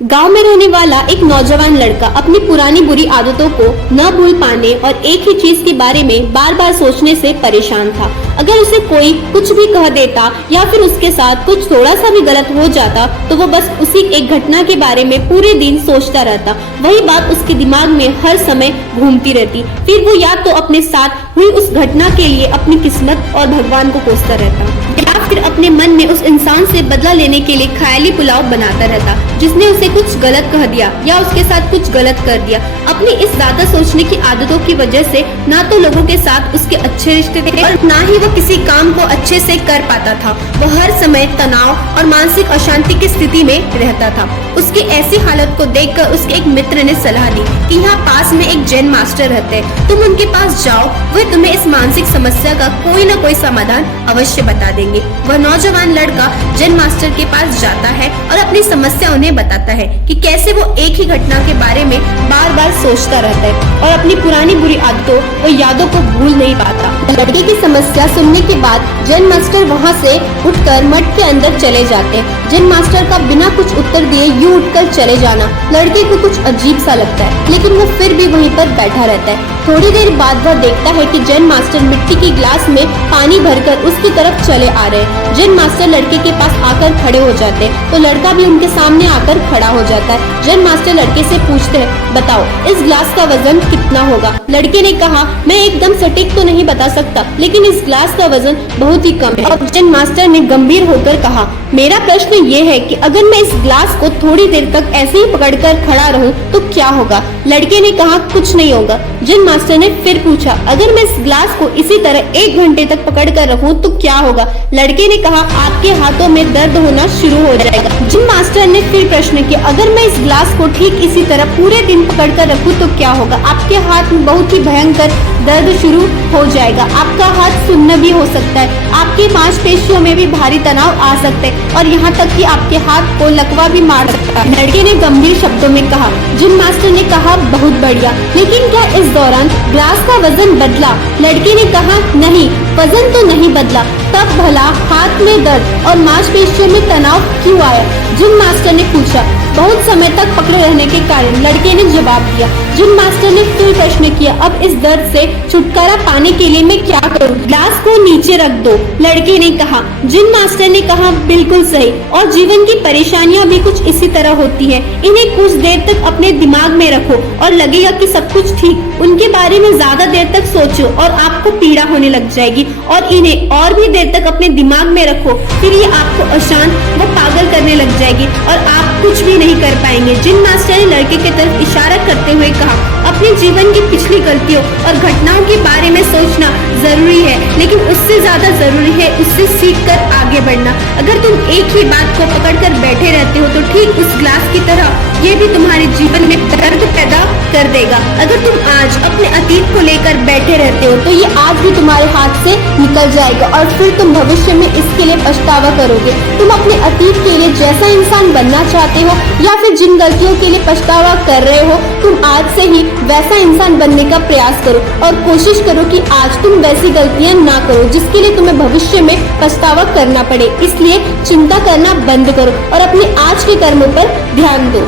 गांव में रहने वाला एक नौजवान लड़का अपनी पुरानी बुरी आदतों को न भूल पाने और एक ही चीज के बारे में बार बार सोचने से परेशान था। अगर उसे कोई कुछ भी कह देता या फिर उसके साथ कुछ थोड़ा सा भी गलत हो जाता तो वो बस उसी एक घटना के बारे में पूरे दिन सोचता रहता। वही बात उसके दिमाग में हर समय घूमती रहती। फिर वो या तो अपने साथ हुई उस घटना के लिए अपनी किस्मत और भगवान को कोसता रहता या फिर अपने मन में उस इंसान से बदला लेने के लिए ख्याली पुलाव बनाता रहता जिसने उसे कुछ गलत कह दिया या उसके साथ कुछ गलत कर दिया। अपनी इस ज्यादा सोचने की आदतों की वजह से ना तो लोगों के साथ उसके अच्छे रिश्ते थे और ना ही वो किसी काम को अच्छे से कर पाता था। वो हर समय तनाव और मानसिक अशांति की स्थिति में रहता था। उसकी ऐसी हालत को देखकर उसके एक मित्र ने सलाह दी कि यहाँ पास में एक जैन मास्टर रहते हैं, तुम उनके पास जाओ, वह तुम्हें इस मानसिक समस्या का कोई न कोई समाधान अवश्य बता देंगे। वह नौजवान लड़का जैन मास्टर के पास जाता है और अपनी समस्या उन्हें बताता है कि कैसे वो एक ही घटना के बारे में बार बार सोचता रहता है और अपनी पुरानी बुरी आदतों और यादों को भूल नहीं पाता। लड़के की समस्या सुनने के बाद जैन मास्टर वहाँ से उठकर मठ के अंदर चले जाते हैं। जैन मास्टर का बिना कुछ उत्तर दिए यूं उठकर चले जाना लड़के को कुछ अजीब सा लगता है, लेकिन वो फिर भी वहीं पर बैठा रहता है। थोड़ी देर बाद वह देखता है कि जैन मास्टर मिट्टी की गिलास में पानी भरकर उसकी तरफ चले आ रहे हैं। जैन मास्टर लड़के के पास आकर खड़े हो जाते हैं तो लड़का भी उनके सामने आकर खड़ा हो जाता है। जैन मास्टर लड़के से पूछते हैं, बताओ इस गिलास का वजन कितना होगा? लड़के ने कहा, मैं एकदम सटीक तो नहीं बता सकता, लेकिन इस गिलास का वजन बहुत ही कम है। और जैन मास्टर ने गंभीर होकर कहा, मेरा प्रश्न ये है कि अगर मैं इस गिलास को थोड़ी देर तक ऐसे ही पकड़कर खड़ा रहूं तो क्या होगा? लड़के ने कहा, कुछ नहीं होगा। जैन मास्टर ने फिर पूछा, अगर मैं इस गिलास को इसी तरह 1 घंटे तक पकड़ कर रखूं तो क्या होगा? लड़के ने कहा, आपके हाथों में दर्द होना शुरू हो जाएगा। जैन मास्टर ने फिर प्रश्न किया, अगर मैं इस गिलास को ठीक इसी तरह पूरे दिन पकड़ कर रखूं तो क्या होगा? आपके हाथ में बहुत ही भयंकर दर्द शुरू हो जाएगा, आपका हाथ सुन्न भी हो सकता है, आपकी मांसपेशियों में भी भारी तनाव आ सकते हैं और यहाँ तक कि आपके हाथ को लकवा भी मार सकता है। लड़के ने गंभीर शब्दों में कहा। जिन मास्टर ने कहा, बहुत बढ़िया, लेकिन क्या इस दौरान गिलास का वजन बदला? लड़के ने कहा, नहीं, वजन तो नहीं बदला, तब भला हाथ में दर्द और मांसपेशियों में तनाव क्यों आया? जिन मास्टर ने पूछा। बहुत समय तक पकड़े रहने के कारण लड़के ने जवाब दिया। जिन मास्टर ने फिर प्रश्न किया, अब इस दर्द से छुटकारा पाने के लिए मैं क्या करूं? गिलास को नीचे रख दो, लड़के ने कहा। जिन मास्टर ने कहा, बिल्कुल सही, और जीवन की परेशानियां भी कुछ इसी तरह होती है, इन्हें कुछ देर तक अपने दिमाग में रखो और लगेगा कि सब कुछ ठीक। उनके बारे में ज्यादा देर तक सोचो और आपको पीड़ा होने लग जाएगी, और इन्हें और भी देर तक अपने दिमाग में रखो, फिर ये आपको अशांत व पागल करने लग जाएगी और आप कुछ भी नहीं कर पाएंगे। जिन मास्टर ने लड़के की तरफ इशारा करते हुए कहा, अपने जीवन की पिछली गलतियों और घटनाओं के बारे में सोचना जरूरी है, लेकिन उससे ज्यादा जरूरी है उससे सीखकर आगे बढ़ना। अगर तुम एक ही बात को पकड़कर बैठे रहते हो तो ठीक उस गिलास की तरह ये भी तुम्हारे जीवन में दर्द पैदा कर देगा। अगर तुम आज अपने अतीत को लेकर बैठे रहते हो तो ये आज भी तुम्हारे हाथ से निकल जाएगा और फिर तुम भविष्य में इसके लिए पछतावा करोगे। तुम अपने अतीत के लिए जैसा इंसान बनना चाहते हो या फिर जिन गलतियों के लिए पछतावा कर रहे हो, तुम आज से ही वैसा इंसान बनने का प्रयास करो और कोशिश करो कि आज तुम वैसी गलतियां ना करो जिसके लिए तुम्हें भविष्य में पछतावा करना पड़े। इसलिए चिंता करना बंद करो और अपने आज के कर्मों पर ध्यान दो।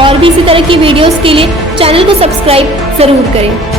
और भी इसी तरह की वीडियोस के लिए चैनल को सब्सक्राइब जरूर करें।